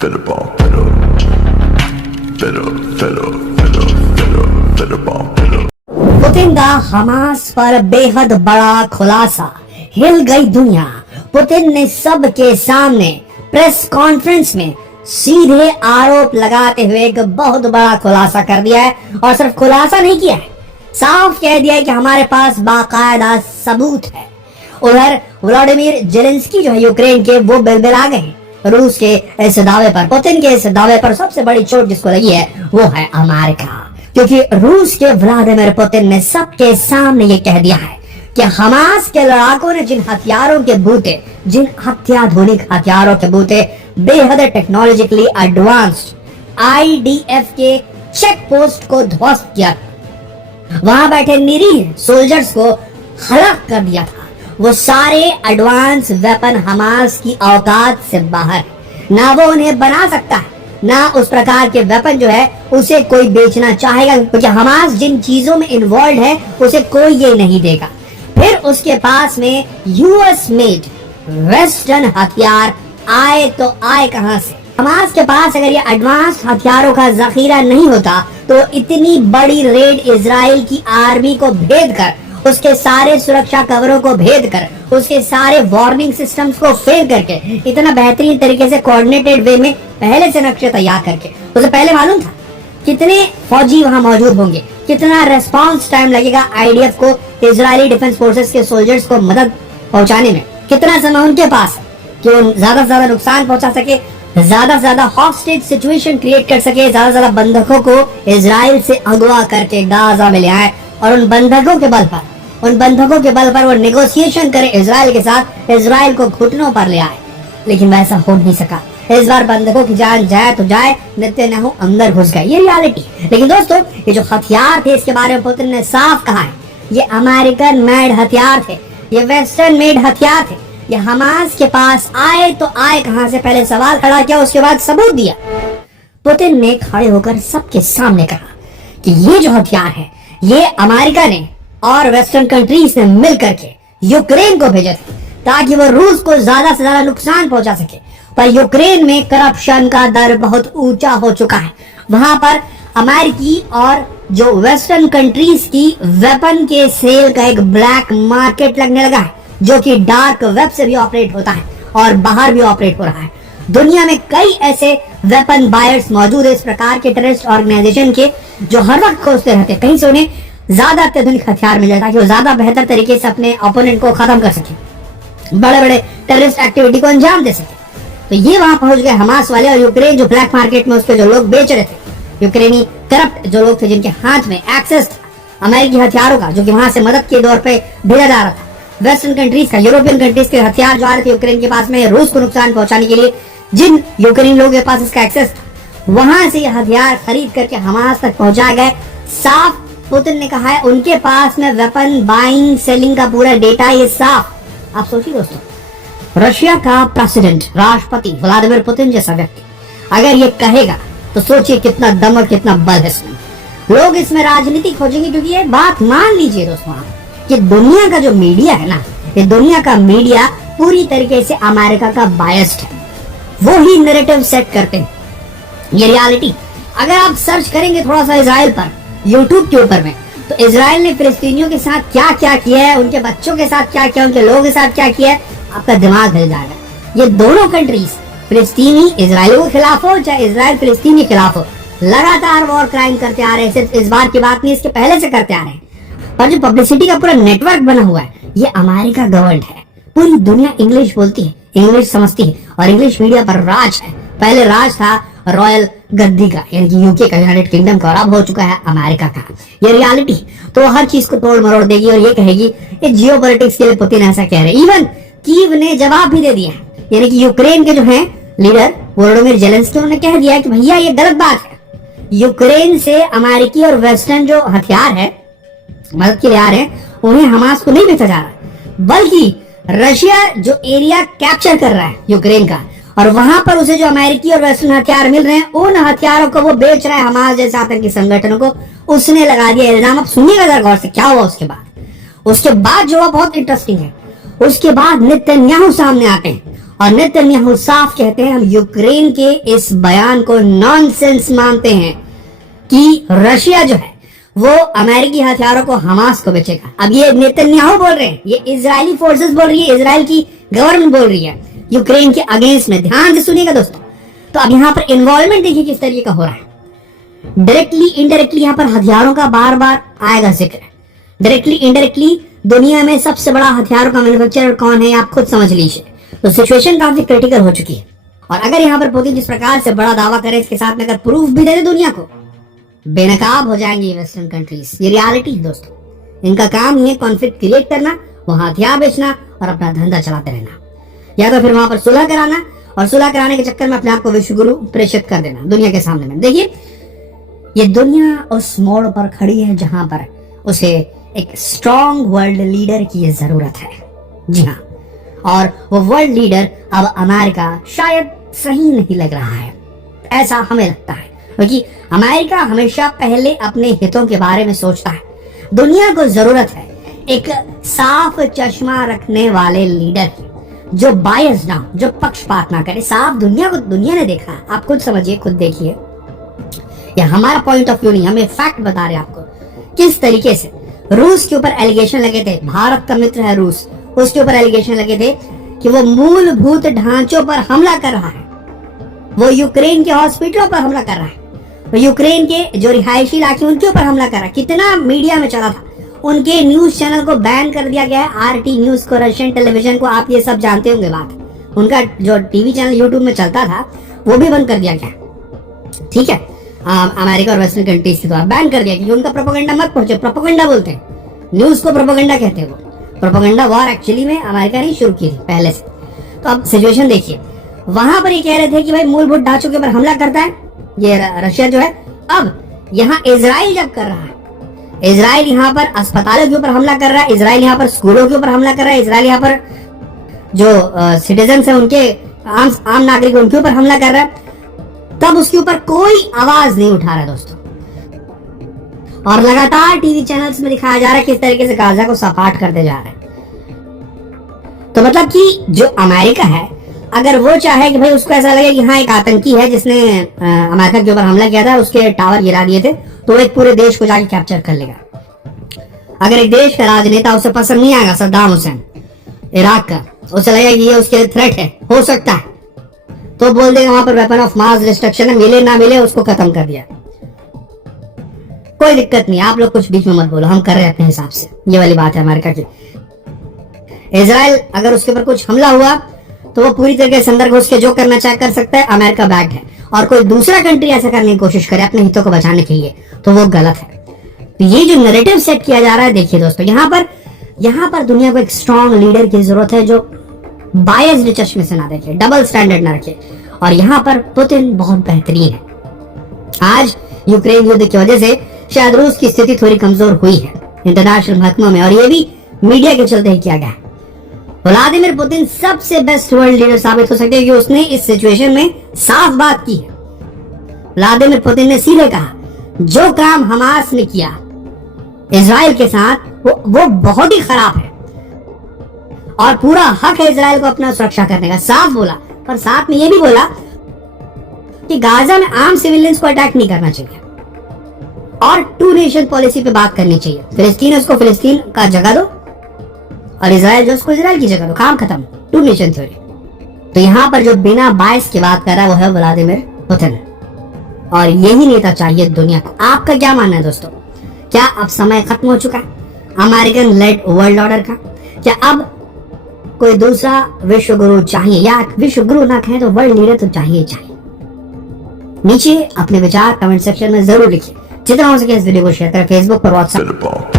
Fiddle ball, fiddle, fiddle, fiddle, fiddle, fiddle, fiddle ball, fiddle. Putin का Hamas पर बेहद बड़ा खुलासा, हिल गई दुनिया। पुतिन ने सबके सामने प्रेस कॉन्फ्रेंस में सीधे आरोप लगाते हुए एक बहुत बड़ा खुलासा कर दिया है। और सिर्फ खुलासा नहीं किया है, साफ कह दिया है कि हमारे पास बाकायदा सबूत है। उधर व्लादिमीर जेलेंस्की जो है यूक्रेन के, वो बिलबिला गए रूस के इस दावे पर। पुतिन के इस दावे पर सबसे बड़ी चोट जिसको लगी है वो है अमेरिका, क्योंकि रूस के व्लादिमीर पुतिन ने सबके सामने ये कह दिया है कि हमास के लड़ाकों ने जिन हथियारों के बूते, जिन अत्याधुनिक हथियारों के बूते बेहद टेक्नोलॉजिकली एडवांस्ड आईडीएफ के चेक पोस्ट को ध्वस्त किया, वहां बैठे निरीह सोल्जर्स को हलाक कर दिया था, वो सारे एडवांस वेपन हमास की औकात से बाहर, ना वो उन्हें बना सकता है, ना उस प्रकार के वेपन जो है उसे कोई बेचना चाहेगा, क्योंकि हमास जिन चीजों में इन्वॉल्व है उसे कोई ये नहीं देगा। फिर उसके पास में यूएस मेड वेस्टर्न हथियार आए तो आए कहां से? हमास के पास अगर ये एडवांस हथियारों का जखीरा नहीं होता तो इतनी बड़ी रेड इजराइल की आर्मी को भेद कर, उसके सारे सुरक्षा कवरों को भेद कर, उसके सारे वार्निंग सिस्टम्स को फेल करके, इतना बेहतरीन तरीके से कोऑर्डिनेटेड वे में पहले से नक्शे तैयार करके, उसे पहले मालूम था कितने फौजी वहां मौजूद होंगे, कितना रेस्पॉन्स टाइम लगेगा आईडीएफ को, इजरायली डिफेंस फोर्सेस के सोल्जर्स को मदद पहुंचाने में, कितना समय उनके पास कि वो ज्यादा से ज्यादा नुकसान पहुंचा सके, ज्यादा से ज्यादा हॉस्टेज सिचुएशन क्रिएट कर सके, ज्यादा से ज्यादा बंधकों को इजराइल से अगवा करके गाजा में ले आए और उन बंधकों के बल पर वो नेगोशिएशन करे इजराइल के साथ, इजराइल को घुटनों पर ले आए। लेकिन वैसा हो नहीं सका। इस बार बंधकों की जान जाए तो जाए, नेतन्याहू अंदर घुस गए, ये रियलिटी। लेकिन दोस्तों, ये जो हथियार थे इसके बारे में पुतिन ने साफ कहा है, ये अमेरिकन मेड हथियार थे, ये वेस्टर्न मेड हथियार थे, ये हमास के पास आए तो आए कहां से? पहले सवाल खड़ा किया, उसके बाद सबूत दिया। पुतिन ने खड़े होकर सबके सामने कहा कि ये जो हथियार है ये अमेरिका ने और वेस्टर्न कंट्रीज ने मिलकर के यूक्रेन को भेजे थे ताकि वो रूस को ज्यादा से ज्यादा नुकसान पहुंचा सके। पर यूक्रेन में करप्शन का दर बहुत ऊंचा हो चुका है, वहां पर अमेरिकी और जो वेस्टर्न कंट्रीज की वेपन के सेल का एक ब्लैक मार्केट लगने लगा है, जो कि डार्क वेब से भी ऑपरेट होता है और बाहर भी ऑपरेट हो रहा है। दुनिया में कई ऐसे वेपन बायर्स मौजूद है इस प्रकार के टेररिस्ट ऑर्गेनाइजेशन के, जो हर वक्त खोजते रहते हैं कहीं से उन्हें ज्यादा अत्याधुनिक हथियार मिल जाए ताकि वो ज्यादा बेहतर तरीके से अपने ओपोनेंट को खत्म कर सके, बड़े बड़े टेररिस्ट एक्टिविटी को अंजाम दे सके। तो ये वहां पहुंच गए हमास वाले, और यूक्रेन जो ब्लैक मार्केट में उसके जो लोग बेच रहे थे, यूक्रेनी करप्ट जो लोग थे जिनके हाथ में एक्सेस था अमेरिकी हथियारों का, जो कि वहां से मदद के दौर पे भेजा जा रहा था, वेस्टर्न कंट्रीज का, यूरोपियन कंट्रीज के हथियार जो आ रहे थे यूक्रेन के पास में रूस को नुकसान पहुंचाने के लिए, जिन यूक्रेनी लोगों के पास इसका एक्सेस था, वहां से ये हथियार खरीद करके हमास तक पहुंचा गए। साफ पुतिन ने कहा है उनके पास में वेपन बाइंग सेलिंग का पूरा डेटा, ये साफ। आप सोचिए दोस्तों, रशिया का प्रेसिडेंट, राष्ट्रपति व्लादिमीर पुतिन जैसा व्यक्ति अगर ये कहेगा तो सोचिए कितना दम और कितना बल है इसमें। लोग इसमें राजनीति खोजेंगे, क्योंकि ये बात मान लीजिए दोस्तों कि दुनिया का जो मीडिया है ना, ये दुनिया का मीडिया पूरी तरीके से अमेरिका का बायस्ड है, वो ही नैरेटिव सेट करते हैं, ये रियलिटी। अगर आप सर्च करेंगे थोड़ा सा इजराइल पर, यूट्यूब के ऊपर में, तो इजराइल ने फिलिस्तीनियों के साथ क्या क्या किया है, उनके बच्चों के साथ क्या किया, उनके लोगों के साथ क्या किया है, आपका दिमाग हिल जाएगा। ये दोनों कंट्रीज, फिलिस्तीनी इजराइल के खिलाफ हो चाहे इजराइल फिलिस्तीनी के खिलाफ हो, लगातार वॉर क्राइम करते आ रहे हैं। सिर्फ इस बार की बात नहीं, इसके पहले से करते आ रहे हैं। और जो पब्लिसिटी का पूरा नेटवर्क बना हुआ है, ये अमेरिका गवर्नमेंट है। पूरी दुनिया इंग्लिश बोलती है, इंग्लिश समझती है, और इंग्लिश मीडिया पर राज है। पहले राज था रॉयल गद्दी का, यानी कि यूके का, यूनाइटेड किंगडम का, और अब हो चुका है अमेरिका का। ये रियलिटी तो हर चीज को तोड़ मरोड़ देगी और ये कहेगी ये जियोपॉलिटिक्स के लिए पुतिन ऐसा कह रहे हैं। इवन कीव ने जवाब भी दे दिया है, यानी कि यूक्रेन के जो है लीडर व्लादिमीर जेलेंस्की, उन्होंने कह दिया है कि भैया ये गलत बात है, यूक्रेन से अमेरिकी और वेस्टर्न जो हथियार है मदद के लिए आ रहे हैं, उन्हें हमास को नहीं बेचा जा रहा, बल्कि रशिया जो एरिया कैप्चर कर रहा है यूक्रेन का, और वहां पर उसे जो अमेरिकी और वेस्टर्न हथियार मिल रहे हैं, उन हथियारों को वो बेच रहा है हमास जैसे आतंकी संगठनों को। उसने लगा दिया इल्जाम। अब सुनिएगा जरा गौर से क्या हुआ उसके बाद जो हुआ बहुत इंटरेस्टिंग है। उसके बाद नेतन्याहू सामने आते हैं और नेतन्याहू साफ कहते हैं हम यूक्रेन के इस बयान को नॉनसेंस मानते हैं कि रशिया जो है वो अमेरिकी हथियारों को हमास को बेचेगा। अब ये नेतन्याहू बोल रहे हैं, ये इजरायली फोर्सेस बोल रही है, इजराइल की गवर्नमेंट बोल रही है यूक्रेन के अगेंस्ट में। ध्यान से सुनिएगा दोस्तों। तो अब यहाँ पर इन्वॉल्वमेंट देखिए किस तरीके का हो रहा है। डायरेक्टली इनडायरेक्टली यहाँ पर हथियारों का बार बार आएगा जिक्र। डायरेक्टली इनडायरेक्टली दुनिया में सबसे बड़ा हथियारों का मैन्युफैक्चरर कौन है आप खुद समझ लीजिए। तो सिचुएशन काफी क्रिटिकल हो चुकी है। और अगर यहाँ पर पुतिन जिस प्रकार से बड़ा दावा करे, इसके साथ में अगर प्रूफ भी दे दे दुनिया को, बेनकाब हो जाएंगी वेस्टर्न कंट्रीज। ये रियलिटी है दोस्तों। इनका काम ही है कॉन्फ्लिक्ट क्रिएट करना, वहां हथियार बेचना और अपना धंधा चलाते रहना, या तो फिर वहां पर सुलह कराना और सुलह कराने के चक्कर में अपने आप को विश्वगुरु प्रेषित कर देना दुनिया के सामने में। देखिए ये दुनिया उस मोड़ पर खड़ी है जहां पर उसे एक स्ट्रॉन्ग वर्ल्ड लीडर की जरूरत है। जी हाँ, और वो वर्ल्ड लीडर अब अमेरिका शायद सही नहीं लग रहा है, ऐसा हमें लगता है, क्योंकि अमेरिका हमेशा पहले अपने हितों के बारे में सोचता है। दुनिया को जरूरत है एक साफ चश्मा रखने वाले लीडर की, जो बायस ना हो, जो पक्षपात ना करे। साफ दुनिया को दुनिया ने देखा, आप खुद समझिए, खुद देखिए। यह हमारा पॉइंट ऑफ व्यू नहीं, हमें फैक्ट बता रहे आपको किस तरीके से रूस के ऊपर एलिगेशन लगे थे। भारत का मित्र है रूस, उसके ऊपर एलिगेशन लगे थे कि वो मूलभूत ढांचों पर हमला कर रहा है, वो यूक्रेन के हॉस्पिटलों पर हमला कर रहा है, वो यूक्रेन के जो रिहायशी इलाके उनके ऊपर हमला कर रहा है। कितना मीडिया में चला था, उनके न्यूज चैनल को बैन कर दिया गया है, आरटी न्यूज को, रशियन टेलीविजन को, आप ये सब जानते होंगे बात। उनका जो टीवी चैनल यूट्यूब में चलता था वो भी बंद कर दिया गया। ठीक है, अमेरिका और वेस्टर्न कंट्रीज के द्वारा बैन कर दिया क्योंकि उनका प्रोपेगेंडा मत पहुंचे। प्रोपेगेंडा बोलते हैं, न्यूज को प्रोपेगेंडा कहते हैं। वो प्रोपेगेंडा वॉर एक्चुअली में अमेरिका ने शुरू की थी पहले से। तो अब सिचुएशन देखिए, वहां पर ये कह रहे थे कि भाई मूलभूत ढांचों के ऊपर हमला करता है ये रशिया जो है। अब यहाँ इजराइल जब कर रहा है, इजराइल यहाँ पर अस्पतालों के ऊपर हमला कर रहा है, इजराइल यहाँ पर स्कूलों के ऊपर हमला कर रहा है, इजराइल यहाँ पर जो सिटीजन है उनके आम नागरिक उनके ऊपर हमला कर रहा है, तब उसके ऊपर कोई आवाज नहीं उठा रहा है दोस्तों। और लगातार टीवी चैनल्स में दिखाया जा रहा है किस तरीके से गाजा को सपाट करते जा रहे हैं। तो मतलब कि जो अमेरिका है, अगर वो चाहे कि भाई उसको ऐसा लगे कि हाँ एक आतंकी है जिसने अमेरिका के ऊपर हमला किया था, उसके टावर गिरा दिए थे, तो एक पूरे देश को जाके कैप्चर कर लेगा। अगर एक देश का राजनेता उसे पसंद नहीं आएगा, सद्दाम हुसैन इराक का, उसे लगेगा कि ये उसके लिए थ्रेट है, हो सकता है, तो बोल देगा वहां पर वेपन ऑफ मास डिस्ट्रक्शन है, मिले ना मिले उसको खत्म कर दिया। कोई दिक्कत नहीं, आप लोग कुछ बीच में मत बोलो, हम कर रहे हैं अपने हिसाब से। ये वाली बात है अमेरिका की। इजराइल अगर उसके ऊपर कुछ हमला हुआ तो वो पूरी तरीके से अंदर घुस के जो करना चाहे कर सकता है, अमेरिका बैक्ड है। और कोई दूसरा कंट्री ऐसा करने की कोशिश करे अपने हितों को बचाने के लिए, तो वो गलत है। तो ये जो नैरेटिव सेट किया जा रहा है, देखिए दोस्तों, यहाँ पर दुनिया को एक स्ट्रॉन्ग लीडर की जरूरत है जो बायस्ड चश्मे से ना देखे, डबल स्टैंडर्ड ना रखे। और यहाँ पर पुतिन बहुत बेहतरीन है। आज यूक्रेन युद्ध की वजह से शायद रूस की स्थिति थोड़ी कमजोर हुई है इंटरनेशनल महकमों में, और ये भी मीडिया के चलते ही किया गया है। व्लादिमीर पुतिन सबसे बेस्ट वर्ल्ड लीडर साबित हो सकते हैं कि उसने इस सिचुएशन में साफ बात की है। व्लादिमीर पुतिन ने सीधे कहा जो काम हमास ने किया इजराइल के साथ वो बहुत ही खराब है, और पूरा हक है इजराइल को अपना सुरक्षा करने का, साफ बोला। पर साथ में ये भी बोला कि गाजा में आम सिविलियंस को अटैक नहीं करना चाहिए और टू नेशन पॉलिसी पे बात करनी चाहिए। फिलिस्तीन है उसको फिलिस्तीन का जगह दो और इजराइल जो उसको इजराइल की जगह दो, काम खत्म, टू नेशन थ्योरी। तो यहाँ पर जो बिना बायस की बात कर रहा है वो है व्लादिमीर पुतिन, और यही नेता चाहिए दुनिया को। आपका क्या मानना है दोस्तों? क्या अब समय खत्म हो चुका है अमेरिकन लेड वर्ल्ड ऑर्डर का? क्या अब कोई दूसरा विश्व गुरु चाहिए, या विश्व गुरु ना कहें तो वर्ल्ड लीडर तो चाहिए चाहिए? नीचे अपने विचार कमेंट सेक्शन में जरूर लिखिए। जितना हो सके इस वीडियो को शेयर करें फेसबुक पर, व्हाट्सएप